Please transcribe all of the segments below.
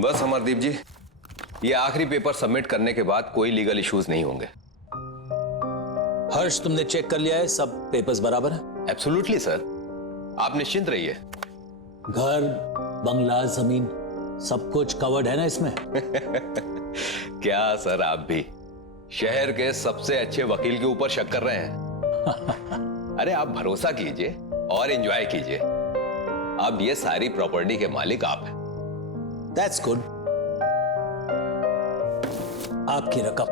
बस अमरदीप जी, ये आखिरी पेपर सबमिट करने के बाद कोई लीगल इश्यूज नहीं होंगे। हर्ष, तुमने चेक कर लिया है? सब पेपर्स बराबर है? एब्सोल्युटली सर, आप निश्चिंत रहिए। घर, बंगला, जमीन सब कुछ कवर्ड है ना इसमें? क्या सर, आप भी शहर के सबसे अच्छे वकील के ऊपर शक कर रहे हैं? अरे आप भरोसा कीजिए और एंजॉय कीजिए। अब ये सारी प्रॉपर्टी के मालिक आप हैं। That's good. आपकी रकम।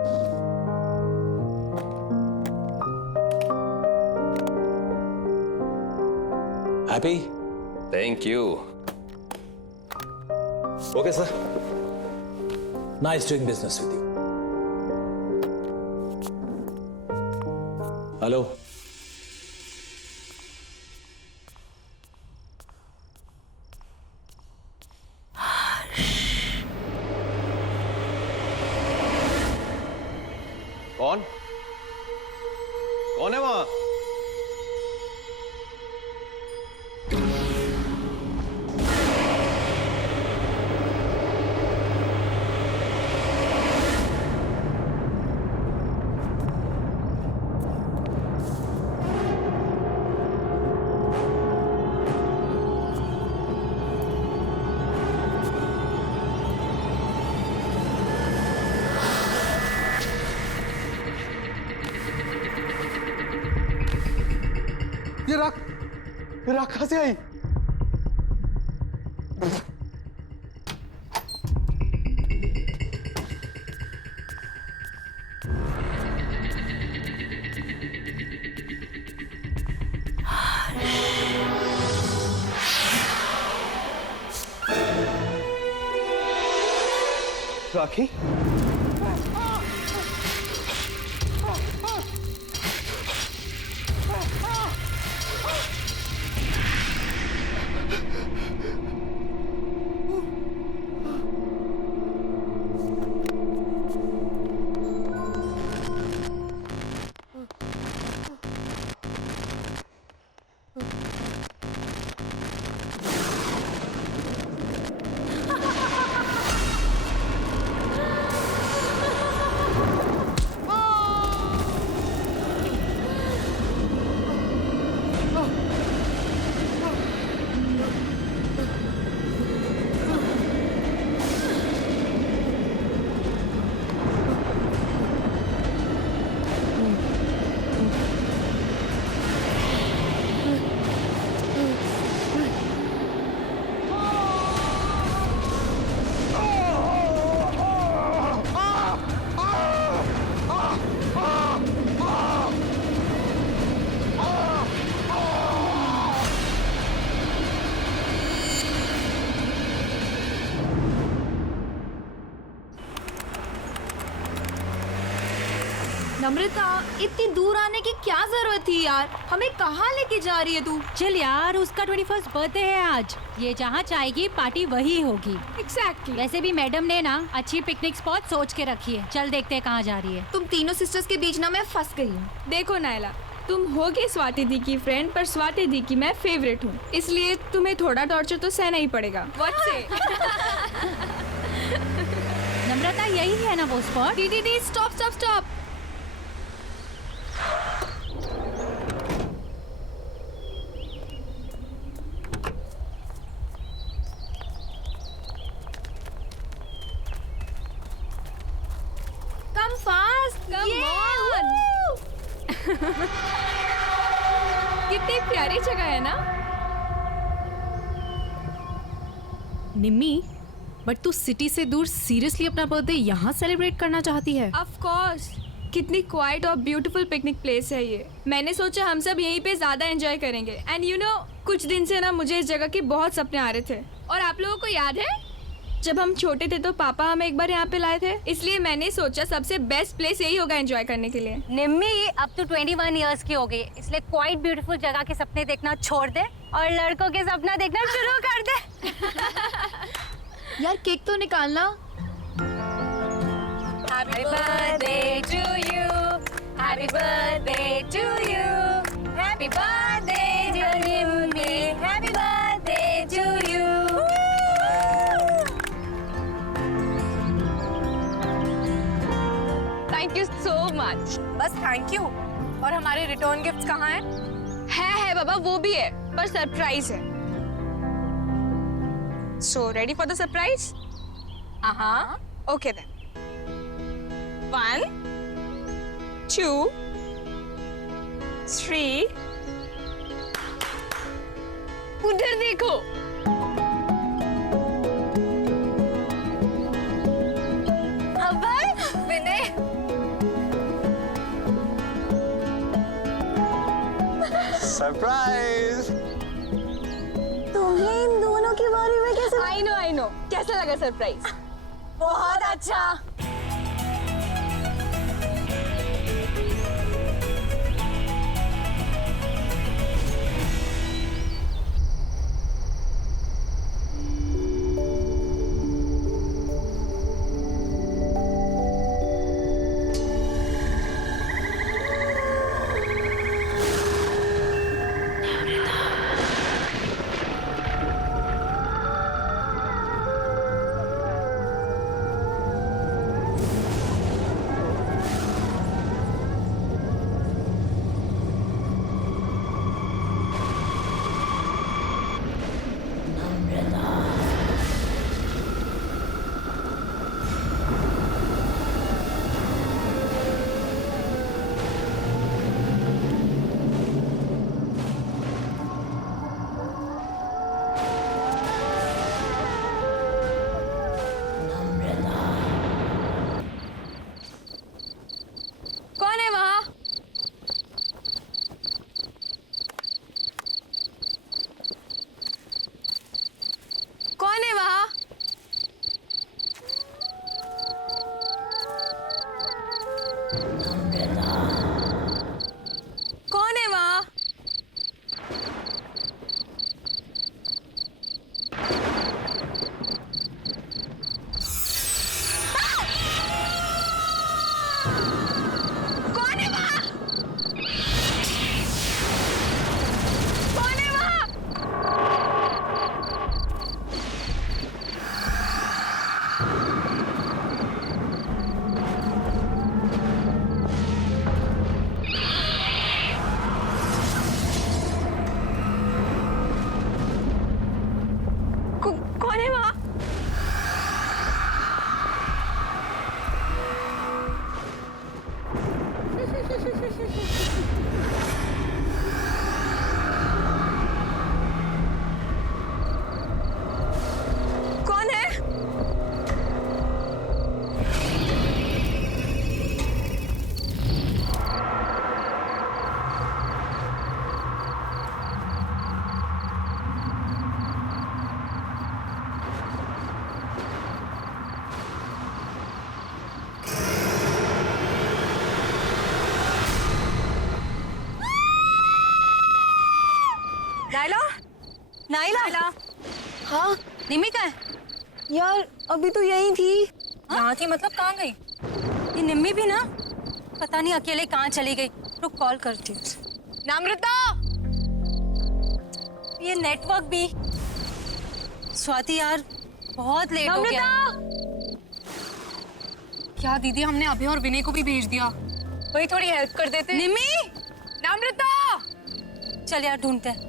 Happy? Thank you. Okay sir. Nice doing business with you. Hello, कौन कौन है वहां? ये राख कहां से आई? राखी? नम्रता, इतनी दूर आने की क्या जरूरत थी यार? हमें कहाँ लेके जा रही है तू? चल यार, उसका 21st बर्थडे है आज। ये जहाँ चाहेगी पार्टी वही होगी। एग्जैक्टली। वैसे भी मैडम ने ना अच्छी पिकनिक स्पॉट सोच के रखी है। चल देखते हैं कहाँ जा रही है। तुम तीनों सिस्टर्स के बीच ना मैं फंस गई हूँ। देखो नायला, तुम होगी स्वाति दी की फ्रेंड, पर स्वाति दी की मैं फेवरेट हूँ, इसलिए तुम्हें थोड़ा टॉर्चर तो सहना ही पड़ेगा। What say? नम्रता, यही है ना वो spot? The stop stop stop. Come fast. Come Yeah, on. woo! कितनी प्यारी जगह है ना? निम्मी, बट तू सिटी से दूर सीरियसली अपना बर्थडे यहाँ सेलिब्रेट करना चाहती है? Of course. कितनी क्वाइट और ब्यूटीफुल पिकनिक प्लेस है ये। मैंने सोचा हम सब यहीं पे ज्यादा एंजॉय करेंगे। एंड यू नो, कुछ दिन से ना मुझे इस जगह के बहुत सपने आ रहे थे। और आप लोगों को याद है जब हम छोटे थे तो पापा हमें एक बार यहाँ पे लाए थे, इसलिए मैंने सोचा सबसे बेस्ट प्लेस यही होगा एंजॉय करने के लिए। निम्मी, अब तो 21 इयर्स की हो गई, इसलिए क्वाइट ब्यूटीफुल जगह के सपने देखना छोड़ दे और लड़कों के सपना देखना शुरू कर दे। यार केक तो निकालना। Happy birthday to you, happy birthday to you, happy birthday dear Nimmi, happy birthday to you. Much. बस थैंक यू। और हमारे रिटर्न गिफ्ट्स कहाँ हैं? है बाबा, वो भी है, पर सरप्राइज है। So ready for the surprise? हाँ। Okay then. 1 2 3। उधर देखो। अभय, विनय, सरप्राइज। तुम्हें इन दोनों के बारे में कैसे? I know. कैसा लगा सरप्राइज? बहुत अच्छा। कौन है वहाँ? कौन है वहाँ? कौन है वहाँ? कौन है वहाँ? कौन है वहाँ? कौन है वहाँ? कौन है? Naila, Naila. हाँ, निमी का है? यार अभी तो यही थी। यहाँ थी मतलब कहाँ गई? ये निम्मी भी ना पता नहीं अकेले कहाँ चली गई। रुक कॉल करती हूँ। नम्रता, ये नेटवर्क भी। स्वाति यार बहुत लेट हो गया। क्या दीदी, हमने अभय और विनय को भी भेज दिया। वही थोड़ी हेल्प कर देते। निम्मी, नम्रता, चल यार ढूंढते हैं।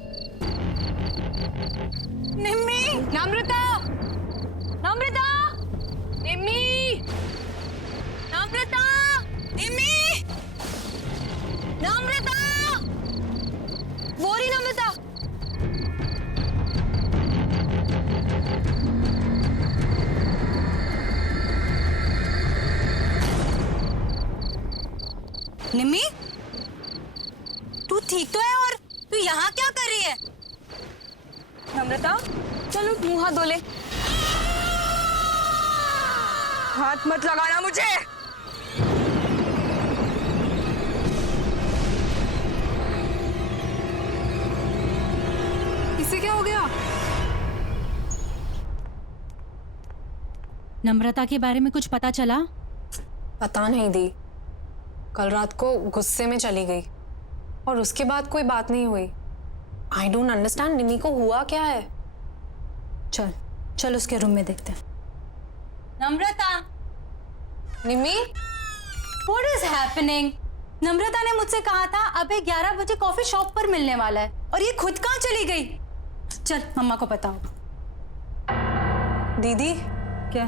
निम्मी, नम्रता, नम्रता, निम्मी, नम्रता, निम्मी, नम्रता, वो रही नम्रता। निम्मी, तू ठीक तो है? और तू यहाँ क्या कर रही है? नम्रता, चलो मुंह हाथ धो ले। हाथ मत लगाना मुझे। इससे क्या हो गया? नम्रता के बारे में कुछ पता चला? पता नहीं दी, कल रात को गुस्से में चली गई और उसके बाद कोई बात नहीं हुई। आई डोंट अंडरस्टैंड, निमी को हुआ क्या है? चल चल उसके रूम में देखते हैं। नम्रता, निमी, What is happening? नम्रता ने मुझसे कहा था अबे 11 बजे कॉफी शॉप पर मिलने वाला है और ये खुद कहाँ चली गई? चल मम्मा को बताओ। दीदी क्या?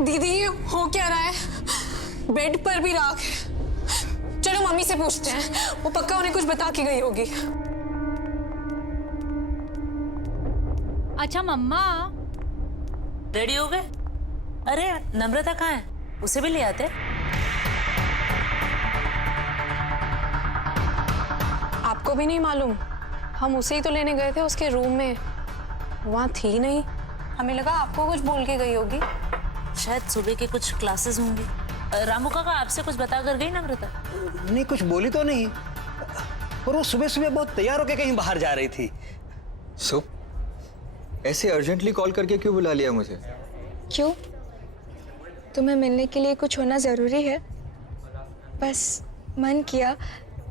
दीदी ये हो क्या रहा है? बेड पर भी राख है। चलो मम्मी से पूछते हैं, वो पक्का उन्हें कुछ बता के गई होगी। अच्छा मम्मा, रेडी हो गए? अरे नम्रता कहाँ है? उसे भी ले आते। आपको भी नहीं मालूम? हम उसे ही तो लेने गए थे उसके रूम में, वहाँ थी नहीं। हमें लगा आपको कुछ बोल के गई होगी। शायद सुबह के कुछ क्लासेस होंगे। रामू काका आपसे कुछ बता कर गई नम्रता? नहीं, कुछ बोली तो नहीं, और वो सुबह सुबह बहुत तैयार होकर कहीं बाहर जा रही थी। ऐसे अर्जेंटली कॉल करके क्यों बुला लिया मुझे? क्यों? तुम्हें मिलने के लिए कुछ होना ज़रूरी है? बस मन किया,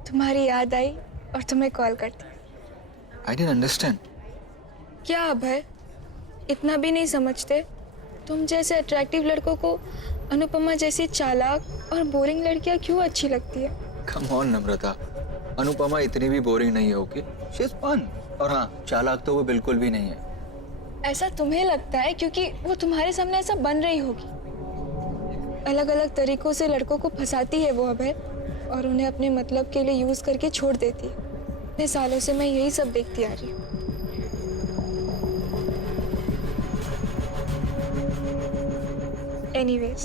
तुम्हारी याद आई और तुम्हें कॉल कर दी। I didn't understand. क्या अभय, इतना भी नहीं समझते? तुम जैसे अट्रैक्टिव लड़कों को अनुपमा जैसी चालाक और बोरिंग लड़कियां क्यों अच्छी लगती है? कम ऑन नम्रता, अनुपमा इतनी भी बोरिंग नहीं है। Okay, she is fun. और हाँ, चालाक तो वो बिल्कुल भी नहीं है। ऐसा तुम्हें लगता है क्योंकि वो तुम्हारे सामने ऐसा बन रही होगी। अलग अलग तरीकों से लड़कों को फंसाती है वो अभय, और उन्हें अपने मतलब के लिए यूज करके छोड़ देती है। इतने सालों से मैं यही सब देखती आ रही हूँ। Anyways,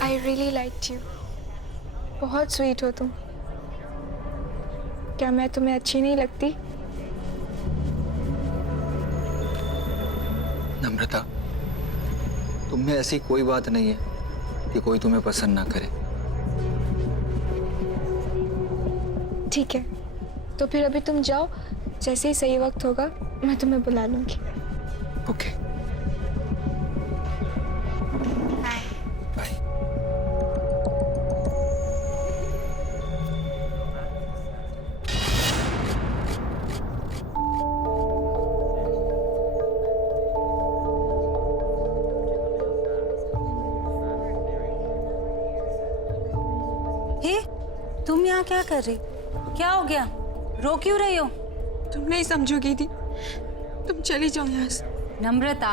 I really liked you. बहुत स्वीट हो तुम। क्या मैं तुम्हें अच्छी नहीं लगती? नम्रता, तुम में ऐसी कोई बात नहीं है कि कोई तुम्हें पसंद ना करे। ठीक है, तो फिर अभी तुम जाओ, जैसे ही सही वक्त होगा मैं तुम्हें बुला लूंगी। Okay, bye. हे, तुम यहाँ क्या कर रही? क्या हो गया? रो क्यों रही हो? तुम नहीं समझोगी दी, तुम चली जाओ यहाँ से। नम्रता,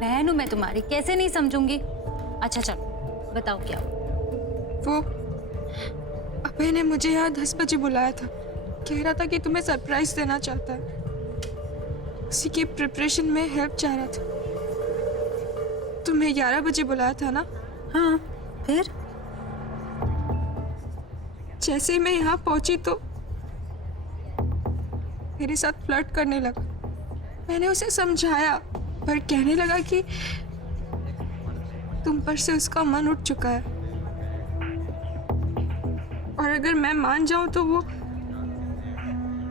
बहन हूँ मैं तुम्हारी, कैसे नहीं समझूंगी? अच्छा चलो बताओ क्या हुआ? वो अभय ने मुझे यहाँ 10 बजे बुलाया था। कह रहा था कि तुम्हें सरप्राइज देना चाहता है। उसी की प्रिपरेशन में हेल्प चाह रहा था। तुम्हें 11 बजे बुलाया था ना? हाँ, फिर? जैसे ही मैं यहाँ पहुंची तो मेरे साथ फ्लर्ट करने लगा। मैंने उसे समझाया, पर कहने लगा कि तुम पर से उसका मन उठ चुका है, और अगर मैं मान जाऊं तो वो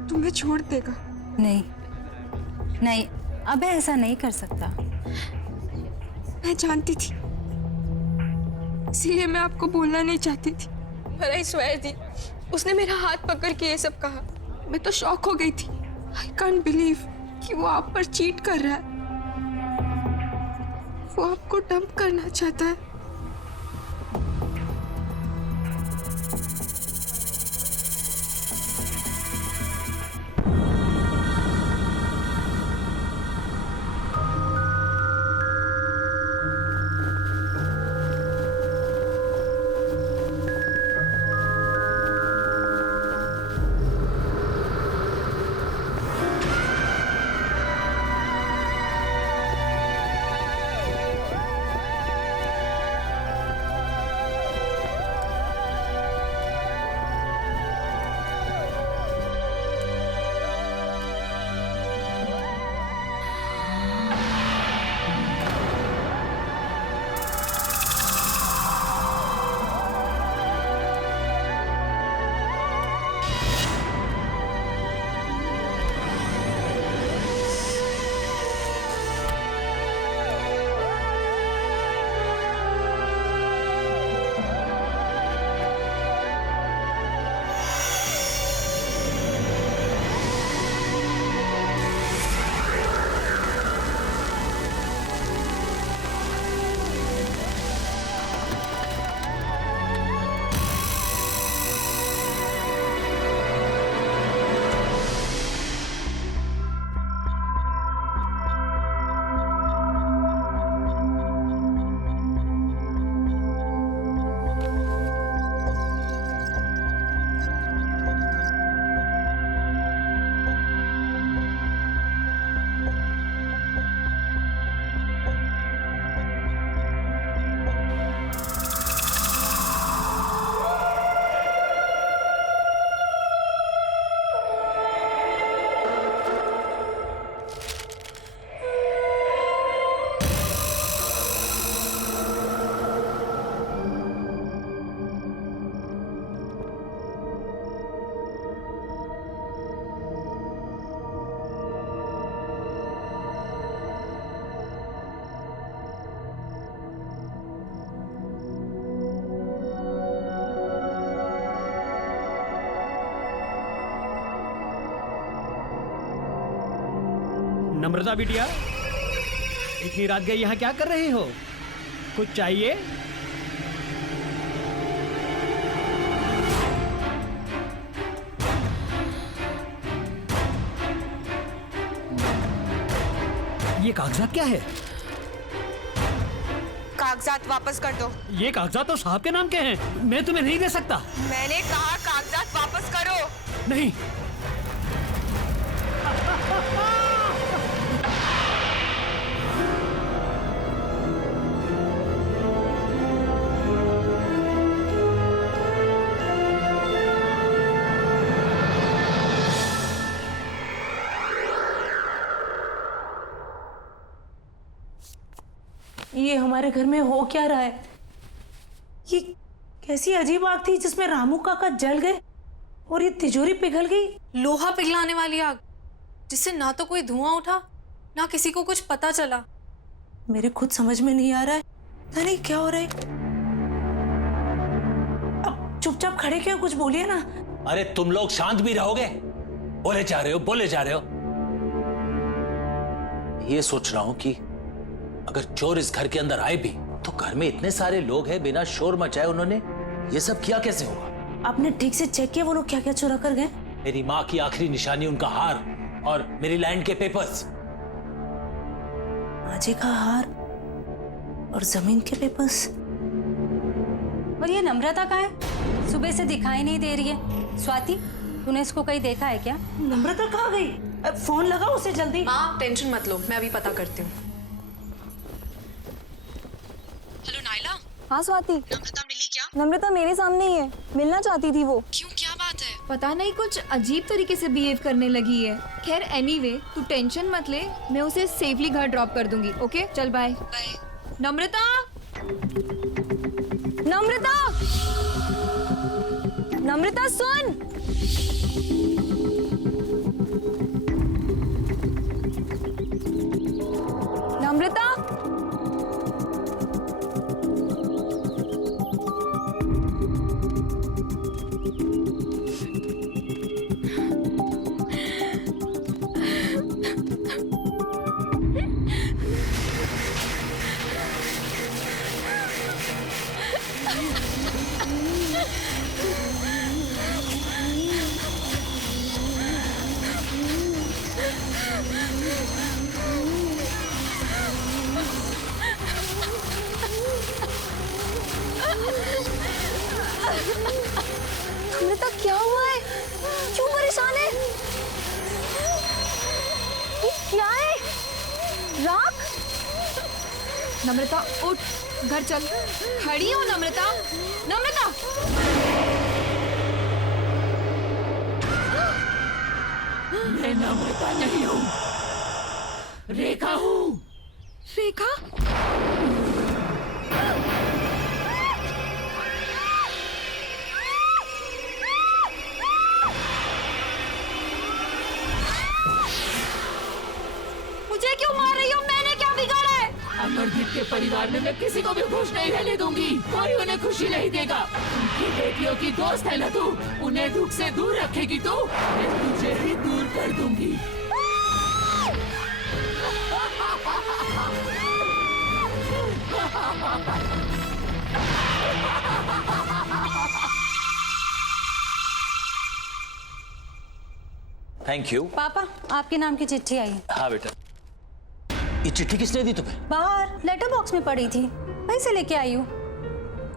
तुम्हें छोड़ देगा। नहीं नहीं, अबे ऐसा नहीं कर सकता। मैं जानती थी, इसीलिए मैं आपको बोलना नहीं चाहती थी। पर आई स्वेयर दी, उसने मेरा हाथ पकड़ के ये सब कहा। मैं तो शॉक हो गई थी। आई कांट बिलीव कि वो आप पर चीट कर रहा है। वो आपको डंप करना चाहता है। नम्रता बिटिया, इतनी रात गई यहाँ क्या कर रही हो? कुछ चाहिए? ये कागजात क्या है? कागजात वापस कर दो। ये कागजात तो साहब के नाम के हैं, मैं तुम्हें नहीं दे सकता। मैंने कहा कागजात वापस करो। नहीं। ये हमारे घर में हो क्या रहा है? ये कैसी अजीब आग थी जिसमें रामू काका जल गए और ये तिजोरी पिघल गई। लोहा पिघलाने वाली आग, जिससे ना तो कोई धुआं उठा ना किसी को कुछ पता चला। मेरे खुद समझ में नहीं आ रहा है, पता नहीं क्या हो रहा है। अब चुपचाप खड़े क्यों, कुछ बोलिए ना। अरे तुम लोग शांत भी रहोगे? बोले जा रहे हो, बोले जा रहे हो। ये सोच रहा हूं कि अगर चोर इस घर के अंदर आए भी तो घर में इतने सारे लोग हैं, बिना शोर मचाए उन्होंने ये सब किया कैसे होगा? आपने ठीक से चेक किया वो लोग क्या क्या चुरा कर गए? मेरी माँ की आखिरी निशानी, उनका हार और मेरी लैंड के पेपर्स। माँ जी का हार और जमीन के पेपर्स। और ये नम्रता कहाँ है? सुबह से दिखाई नहीं दे रही है। स्वाति, तूने इसको कहीं देखा है क्या? नम्रता कहाँ गई? फोन लगाओ उसे जल्दी। हाँ, टेंशन मत लो, मैं अभी पता करती हूँ। Hello Naila. हाँ स्वाति। नम्रता मिली क्या? नम्रता मेरे सामने ही है, मिलना चाहती थी वो। क्यों, क्या बात है? पता नहीं कुछ अजीब तरीके से बिहेव करने लगी है। खैर एनीवे, तू टेंशन मत ले, मैं उसे सेफली घर ड्रॉप कर दूंगी। ओके चल बाय। नम्रता, नम्रता, नम्रता सुन। नम्रता, नम्रता क्या हुआ है? क्यों परेशान है? ये क्या है? राख? नम्रता उठ, घर चल। खड़ी हो नम्रता। नम्रता, मैं नम्रता नहीं हूँ, रेखा हूँ। रेखा? मुझे क्यों मार रही हो? मैंने क्या बिगाड़ा है? अमरदीप के परिवार में मैं किसी को भी खुश नहीं रहने दूंगी। कोई उन्हें खुशी नहीं देगा। उनकी बेटियों की दोस्त है ना तू, उन्हें दुख से दूर रखेगी तू, मैं तुझे भी दूर कर दूंगी। Thank you. पापा, आपके नाम की चिट्ठी आई है। हाँ बेटा। ये चिट्ठी किसने दी तुम्हें? बाहर लेटर बॉक्स में पड़ी थी, वहीं से लेके आई हूँ।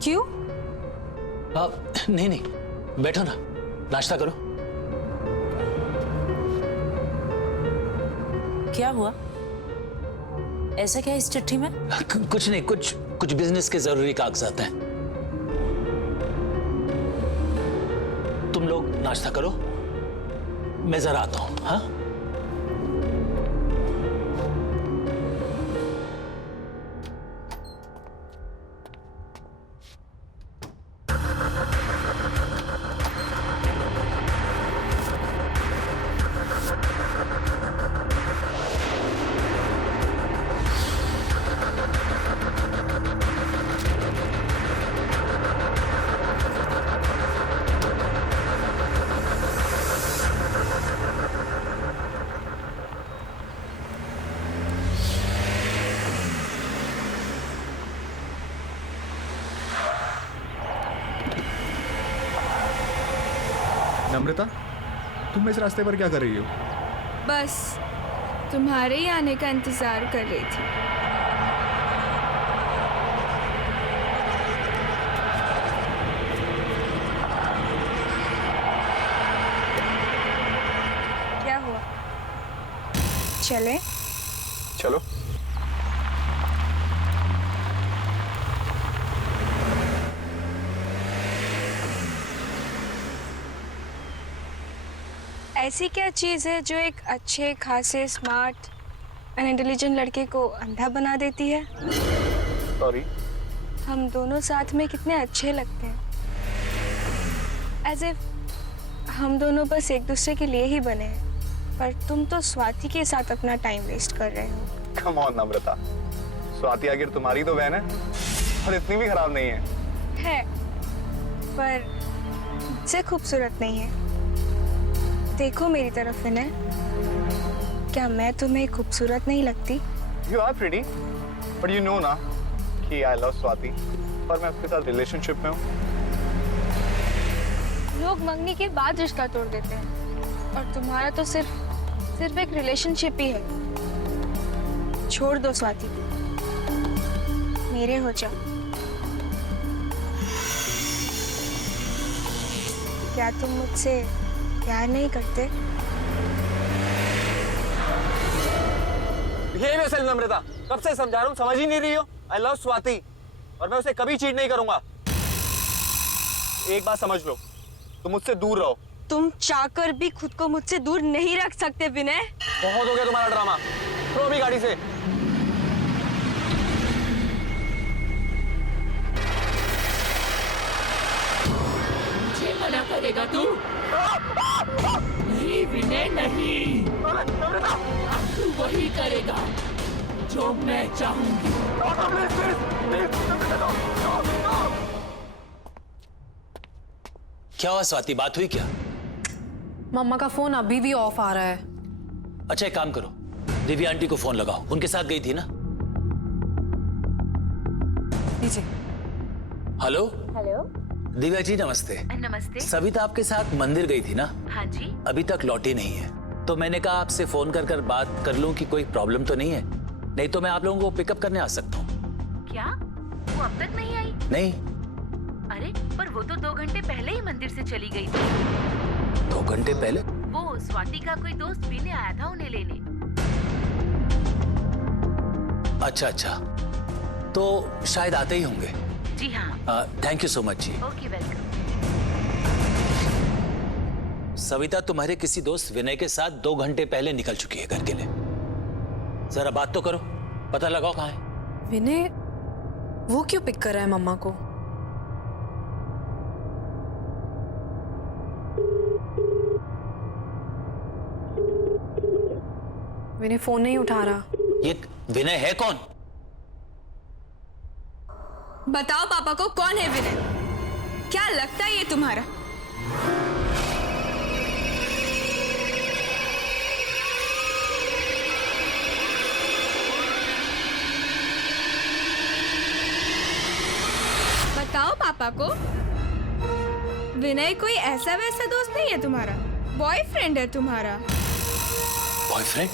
क्यों? नहीं नहीं, बैठो ना, नाश्ता करो। क्या हुआ? ऐसा क्या है इस चिट्ठी में? कुछ नहीं, कुछ बिजनेस के जरूरी कागजात हैं। तुम लोग नाश्ता करो, मैं जरा आता हूं। हाँ, नम्रता, तुम इस रास्ते पर क्या कर रही हो? बस तुम्हारे ही आने का इंतजार कर रही थी। क्या हुआ? चले? चलो। ऐसी क्या चीज़ है जो एक अच्छे खासे स्मार्ट एंड इंटेलिजेंट लड़के को अंधा बना देती है? सॉरी। हम दोनों साथ में कितने अच्छे लगते हैं, एज इफ हम दोनों बस एक दूसरे के लिए ही बने हैं, पर तुम तो स्वाति के साथ अपना टाइम वेस्ट कर रहे हो। कम ऑन नम्रता, स्वाति आखिर तुम्हारी तो बहन है और इतनी भी खराब नहीं है। पर मुझसे खूबसूरत नहीं है। देखो मेरी तरफ विनय, क्या मैं तुम्हें खूबसूरत नहीं लगती? You are pretty, but you know ना कि I love स्वाति और मैं उसके साथ रिलेशनशिप में हूँ। लोग मंगनी के बाद रिश्ता तोड़ देते हैं और तुम्हारा तो सिर्फ एक रिलेशनशिप ही है। छोड़ दो स्वाति, मेरे हो जाओ। क्या तुम मुझसे प्यार नहीं करते? ये वैसे नम्रता, कब से समझा रहा हूँ, समझ ही नहीं रही हो। I love स्वाति और मैं उसे कभी चीट नहीं करूंगा। एक बात समझ लो, तुम मुझसे दूर रहो। तुम चाहकर भी खुद को मुझसे दूर नहीं रख सकते विनय। बहुत हो गया तुम्हारा ड्रामा, उतरो अभी गाड़ी से। मुझे मना करेगा तू? नहीं विनय नहीं, अब तू वही करेगा जो मैं चाहूंगी। क्या हुआ स्वाति, बात हुई क्या? मम्मा का फोन अभी भी ऑफ आ रहा है। अच्छा एक काम करो, दिव्या आंटी को फोन लगाओ, उनके साथ गई थी ना? लीजिए। हेलो हेलो दिव्या जी, नमस्ते। नमस्ते। सविता आपके साथ मंदिर गई थी ना? हाँ जी। अभी तक लौटी नहीं है, तो मैंने कहा आपसे फोन कर बात कर लूं कि कोई प्रॉब्लम तो नहीं है, नहीं तो मैं आप लोगों को पिकअप करने आ सकता हूँ। क्या वो अब तक नहीं आई? नहीं। अरे पर वो तो 2 घंटे पहले ही मंदिर से चली गई थी। 2 घंटे पहले? वो स्वाति का कोई दोस्त पीने आया था उन्हें लेने। अच्छा, तो शायद आते ही होंगे। जी हाँ। थैंक यू सो मच जी। Okay welcome. सविता तुम्हारे किसी दोस्त विनय के साथ 2 घंटे पहले निकल चुकी है घर के लिए। जरा बात तो करो, पता लगाओ कहाँ है। विनय वो क्यों पिक कर रहा है मम्मा को? विनय फोन नहीं उठा रहा। ये विनय है कौन? बताओ पापा को कौन है विनय? क्या लगता है ये तुम्हारा? बताओ पापा को। विनय कोई ऐसा वैसा दोस्त नहीं है तुम्हारा, बॉयफ्रेंड है तुम्हारा। बॉयफ्रेंड?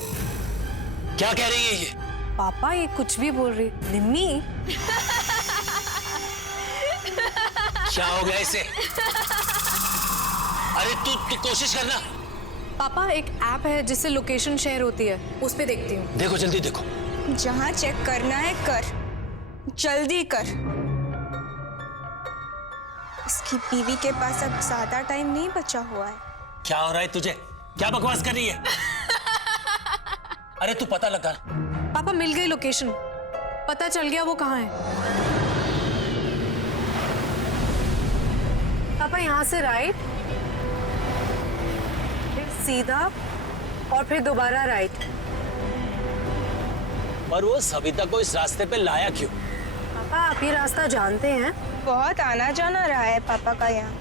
क्या कह रही है ये? पापा ये कुछ भी बोल रही। निम्मी क्या हो गया इसे? अरे तू कोशिश करना। पापा एक ऐप है जिससे लोकेशन शेयर होती है, उस पे देखती हूँ। देखो जल्दी देखो। जहाँ चेक करना है कर, जल्दी कर। इसकी बीवी के पास अब ज्यादा टाइम नहीं बचा हुआ है। क्या हो रहा है तुझे? क्या बकवास कर रही है? अरे तू पता लगा। पापा मिल गई लोकेशन, पता चल गया वो कहाँ है। पापा यहाँ से राइट, फिर सीधा और फिर दोबारा राइट। पर वो सविता को इस रास्ते पे लाया क्यों? पापा आप ये रास्ता जानते हैं? बहुत आना जाना रहा है पापा का यहाँ।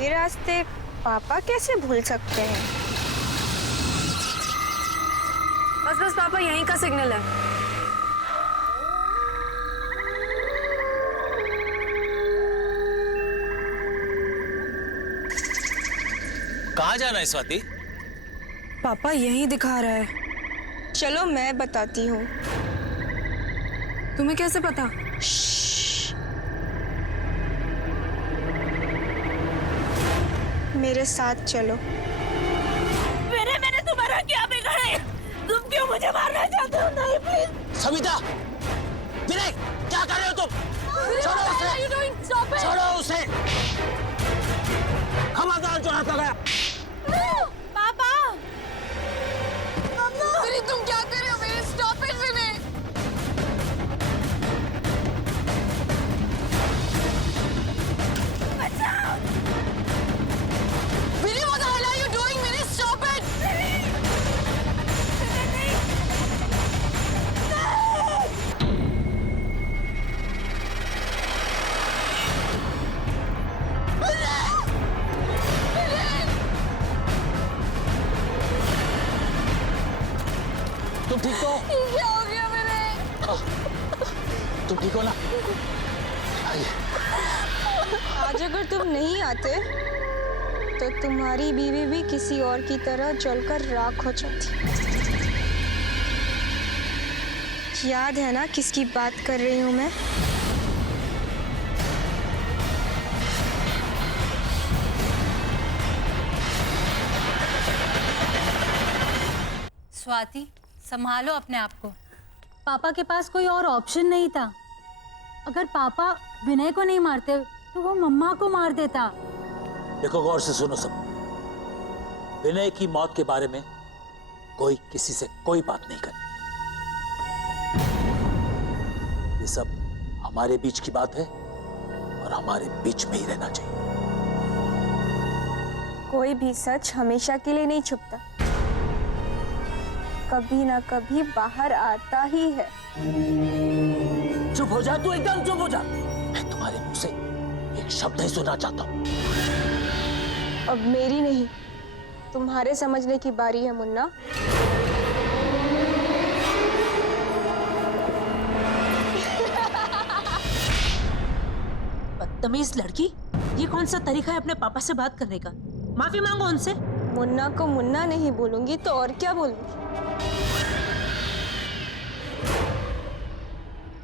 ये रास्ते पापा कैसे भूल सकते हैं? बस पापा यहीं का सिग्नल है। कहाँ जाना है स्वाति? पापा यही दिखा रहा है। चलो मैं बताती हूँ। तुम्हें कैसे पता? मेरे साथ चलो। मैंने तुम्हारा क्या बिगाड़ा? तुम क्यों मुझे मारना चाहते हो? नहीं प्लीज। सविता, विनय, क्या कर रहे हो तुम? छोड़ो उसे! छोड़ो उसे! खबरदार जो हाथ लगाया। पापा! विनय तुम क्या कर रहे हो? विनय स्टॉप इट विनय। बचाओ! विनय what the hell are you doing? Vinay stop it! तुम ठीक हो? क्या हो गया विनय? तुम ठीक हो ना? आइए। आज अगर तुम नहीं आते तो तुम्हारी बीवी भी किसी और की तरह जलकर राख हो जाती। याद है ना किसकी बात कर रही हूँ मैं? स्वाति, संभालो अपने आप को। पापा के पास कोई और ऑप्शन नहीं था। अगर पापा विनय को नहीं मारते तो वो मम्मा को मार देता। देखो, गौर से सुनो सब। विनय की मौत के बारे में कोई किसी से कोई बात नहीं करे। ये सब हमारे बीच की बात है और हमारे बीच में ही रहना चाहिए। कोई भी सच हमेशा के लिए नहीं छुपता, कभी ना कभी बाहर आता ही है। चुप हो जा तू, एकदम चुप हो जा। मैं तुम्हारे मुंह से एक शब्द ही सुनना चाहता हूँ। अब मेरी नहीं, तुम्हारे समझने की बारी है मुन्ना। बदतमीज लड़की, ये कौन सा तरीका है अपने पापा से बात करने का? माफी मांगो उनसे। मुन्ना को मुन्ना नहीं बोलूंगी तो और क्या बोलूंगी?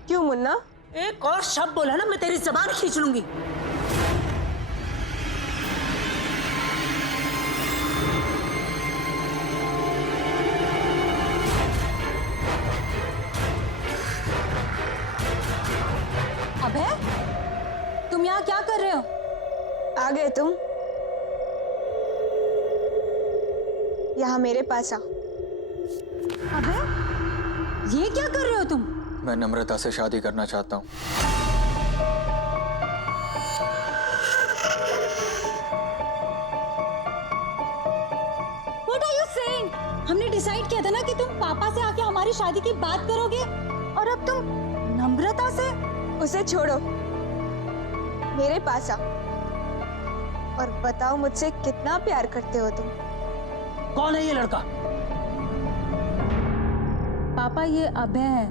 क्यों मुन्ना? एक और शब्द बोला ना मैं तेरी जबान खींच लूंगी। अबे, तुम यहाँ क्या कर रहे हो? आ गए तुम? यहाँ मेरे पास आओ। अबे, ये क्या कर रहे हो तुम? मैं नम्रता से शादी करना चाहता हूँ। What are you saying? हमने डिसाइड किया था ना कि तुम पापा से आके हमारी शादी की बात करोगे, और अब तुम नम्रता से? उसे छोड़ो, मेरे पास आओ और बताओ मुझसे कितना प्यार करते हो तुम। कौन है ये लड़का? पापा, ये अभय है।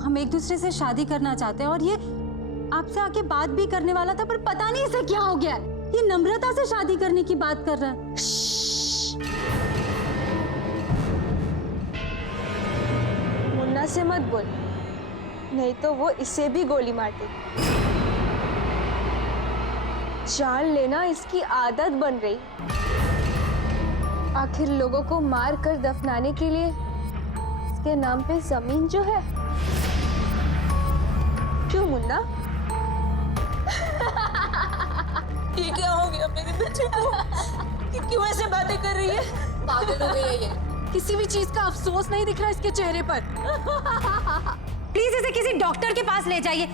हम एक दूसरे से शादी करना चाहते हैं और ये आपसे आके बात भी करने वाला था, पर पता नहीं इसे क्या हो गया। ये नम्रता से शादी करने की बात कर रहा है। मुन्ना से मत बोल, नहीं तो वो इसे भी गोली मार देगी। जान लेना इसकी आदत बन रही। आखिर लोगों को मार कर दफनाने के लिए इसके नाम पे जमीन जो है। क्यों मुन्ना? ये क्या हो गया मेरे बच्चे को? क्यों ऐसे बातें कर रही है? पागल हो गई है ये। किसी भी चीज का अफसोस नहीं दिख रहा इसके चेहरे पर। प्लीज इसे किसी डॉक्टर के पास ले जाइए।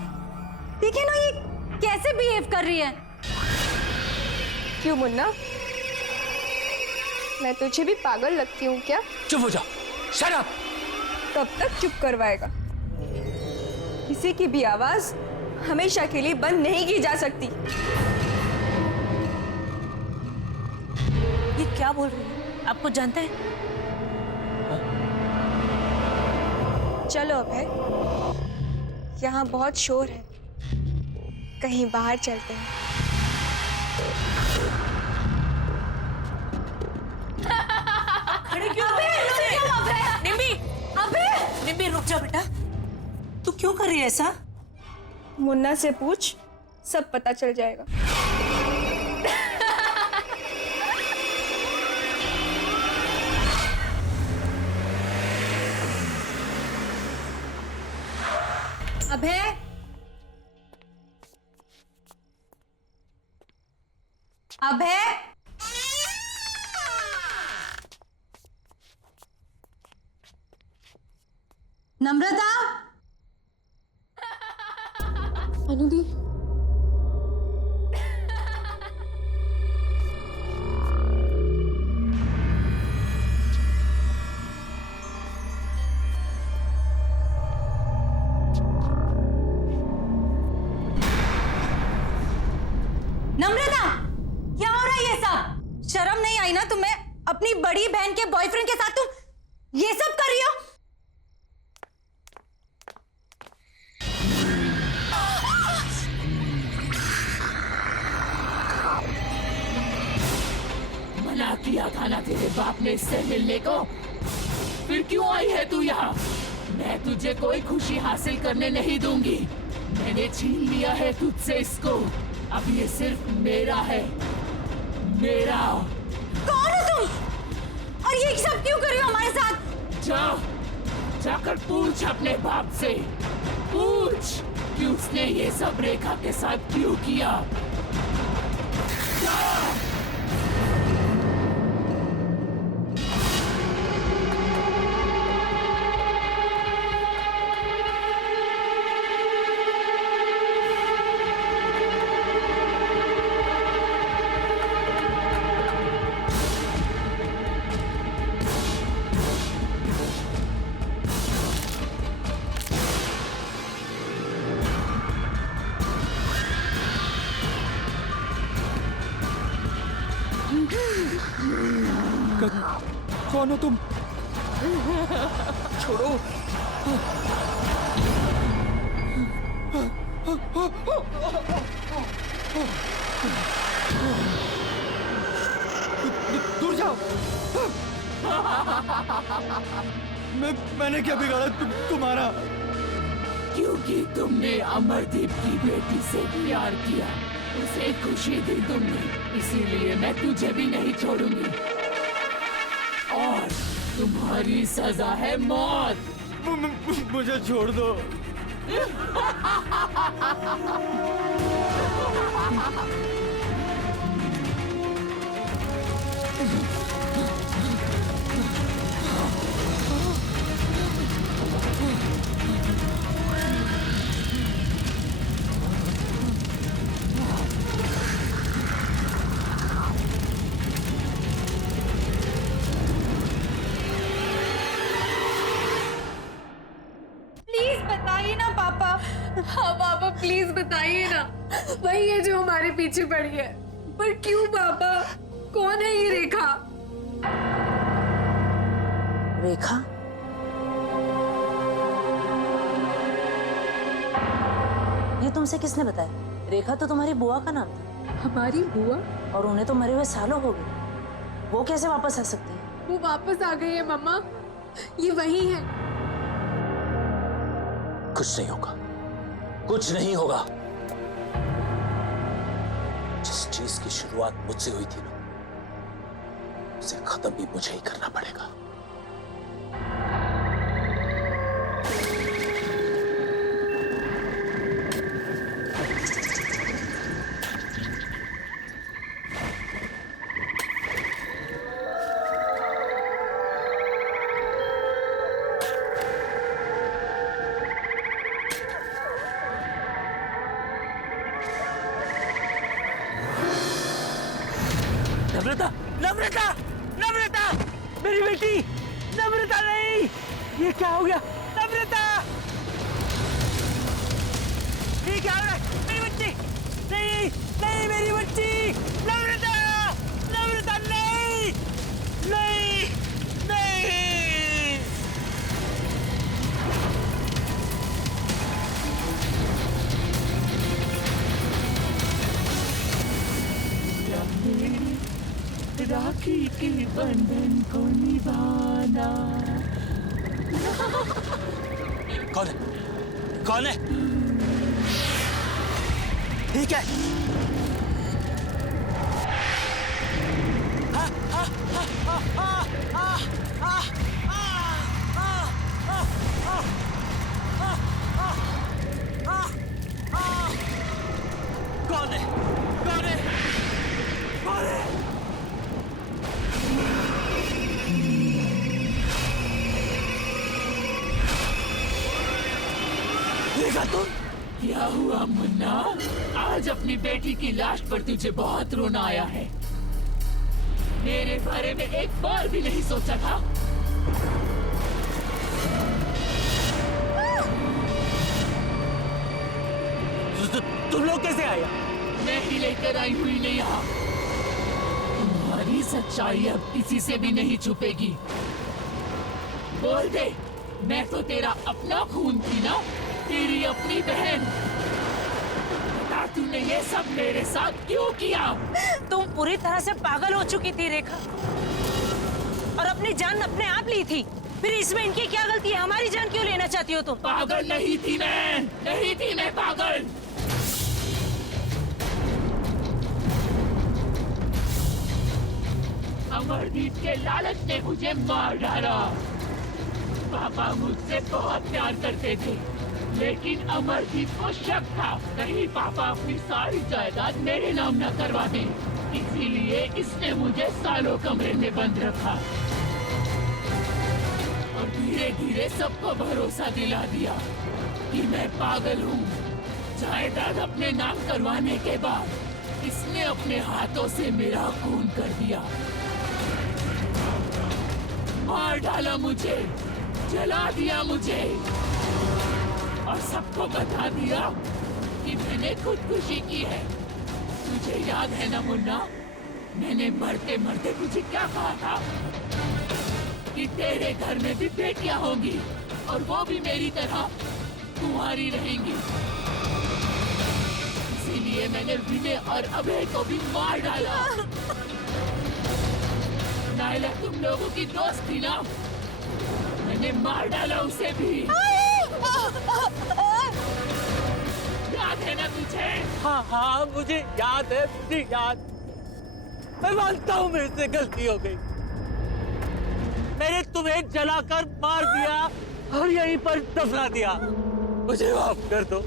देखिए ना ये कैसे बिहेव कर रही है। क्यों मुन्ना, मैं तुझे भी पागल लगती हूँ क्या? चुप हो जा, शट अप। कब तक चुप करवाएगा? किसी की भी आवाज हमेशा के लिए बंद नहीं की जा सकती। ये क्या बोल रही है? आपको जानते हैं? चलो अभय, यहाँ बहुत शोर है, कहीं बाहर चलते हैं। जा बेटा, तू क्यों कर रही है ऐसा? मुन्ना से पूछ, सब पता चल जाएगा। अभय, अभय, नम्रता, अनुदी, नम्रता, क्या हो रहा है ये सब? शर्म नहीं आई ना तुम्हें? अपनी बड़ी बहन के बॉयफ्रेंड के साथ तुम ये सब कर रही हो? मना किया था ना तेरे बाप ने इससे मिलने को, फिर क्यों आई है तू यहाँ? मैं तुझे कोई खुशी हासिल करने नहीं दूंगी। मैंने छीन लिया है तुझसे इसको, अब ये सिर्फ मेरा है, मेरा। कौन हो तुम? और ये सब क्यों कर रही हो हमारे साथ? जाकर पूछ अपने बाप से, पूछ कि उसने ये सब रेखा के साथ क्यों किया। जा। कौन हो तुम? छोड़ो। दूर जाओ। मैंने क्या बिगाड़ा तुम्हारा? क्योंकि तुमने अमरदीप की बेटी से प्यार किया, उसे खुशी दी तुमने, इसीलिए मैं तुझे भी नहीं छोड़ूंगी। और तुम्हारी सजा है मौत। मुझे छोड़ दो। हाँ पापा प्लीज बताइए ना, वही है जो हमारे पीछे पड़ी है। पर क्यों पापा? कौन है ये रेखा? रेखा? ये तुमसे किसने बताया? रेखा तो तुम्हारी बुआ का नाम था। हमारी बुआ? और उन्हें तो मरे हुए सालों हो गए, वो कैसे वापस आ सकती है? वो वापस आ गई है मम्मा, ये वही है। कुछ नहीं होगा, कुछ नहीं होगा। जिस चीज की शुरुआत मुझसे हुई थी ना, उसे खत्म भी मुझे ही करना पड़ेगा। नम्रता, नम्रता, नम्रता, मेरी बेटी, नम्रता नहीं, ये क्या हो गया? नम्रता, ये क्या हो रहा है? मेरी बच्ची, नहीं, नहीं मेरी बच्ची, नम्रता, नम्रता नहीं, नहीं, नहीं। राखी के बंधन को निभाना। कौन है? कौन है? ठीक है। कौन है? कौन है? कौन है? देखा तुम? क्या हुआ मुन्ना? आज अपनी बेटी की लाश पर तुझे बहुत रोना आया है। मेरे बारे में एक बार भी नहीं सोचा था। तुम लोग कैसे आए? मैं ही लेकर आई हुई नहीं यहाँ। तुम्हारी सच्चाई अब किसी से भी नहीं छुपेगी। बोल दे, मैं तो तेरा अपना खून थी ना, तेरी अपनी बहन। बता, तूने ये सब मेरे साथ क्यों किया? तुम पूरी तरह से पागल हो चुकी थी रेखा, और अपनी जान अपने आप ली थी। फिर इसमें इनकी क्या गलती है? हमारी जान क्यों लेना चाहती हो तुम? पागल नहीं थी मैं, नहीं थी मैं पागल। अमरदीप के लालच ने मुझे मार डाला। पापा मुझसे बहुत प्यार करते थे, लेकिन अमरदीप को शक था कहीं पापा अपनी सारी जायदाद मेरे नाम न करवा दें। इसीलिए इसने मुझे सालों कमरे में बंद रखा और धीरे धीरे सबको भरोसा दिला दिया कि मैं पागल हूँ। जायदाद अपने नाम करवाने के बाद इसने अपने हाथों से मेरा खून कर दिया, मार डाला मुझे, जला दिया मुझे, और सबको बता दिया कि मैंने खुदकुशी की है। तुझे याद है ना मुन्ना, मैंने मरते मरते तुझे क्या कहा था? कि तेरे घर में भी बेटियां होंगी और वो भी मेरी तरह तुम्हारी रहेंगी। इसीलिए मैंने विनय और अभय को भी मार डाला। नायला तुम लोगों की दोस्त थी ना, मैंने मार डाला उसे भी। याद है ना तुझे? हाँ हाँ मुझे याद है, मुझे याद। मैं मानता हूँ मेरे से गलती हो गई। मैंने तुम्हें जलाकर मार दिया और यहीं पर दफना दिया। मुझे माफ कर दो।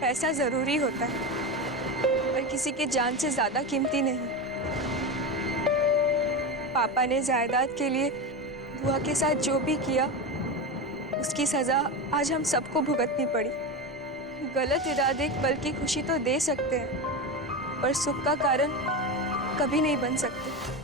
पैसा जरूरी होता है, पर किसी की जान से ज्यादा कीमती नहीं। पापा ने जायदाद के लिए बुआ के साथ जो भी किया, उसकी सजा आज हम सबको भुगतनी पड़ी। गलत इरादे एक पल की खुशी तो दे सकते हैं, पर सुख का कारण कभी नहीं बन सकते।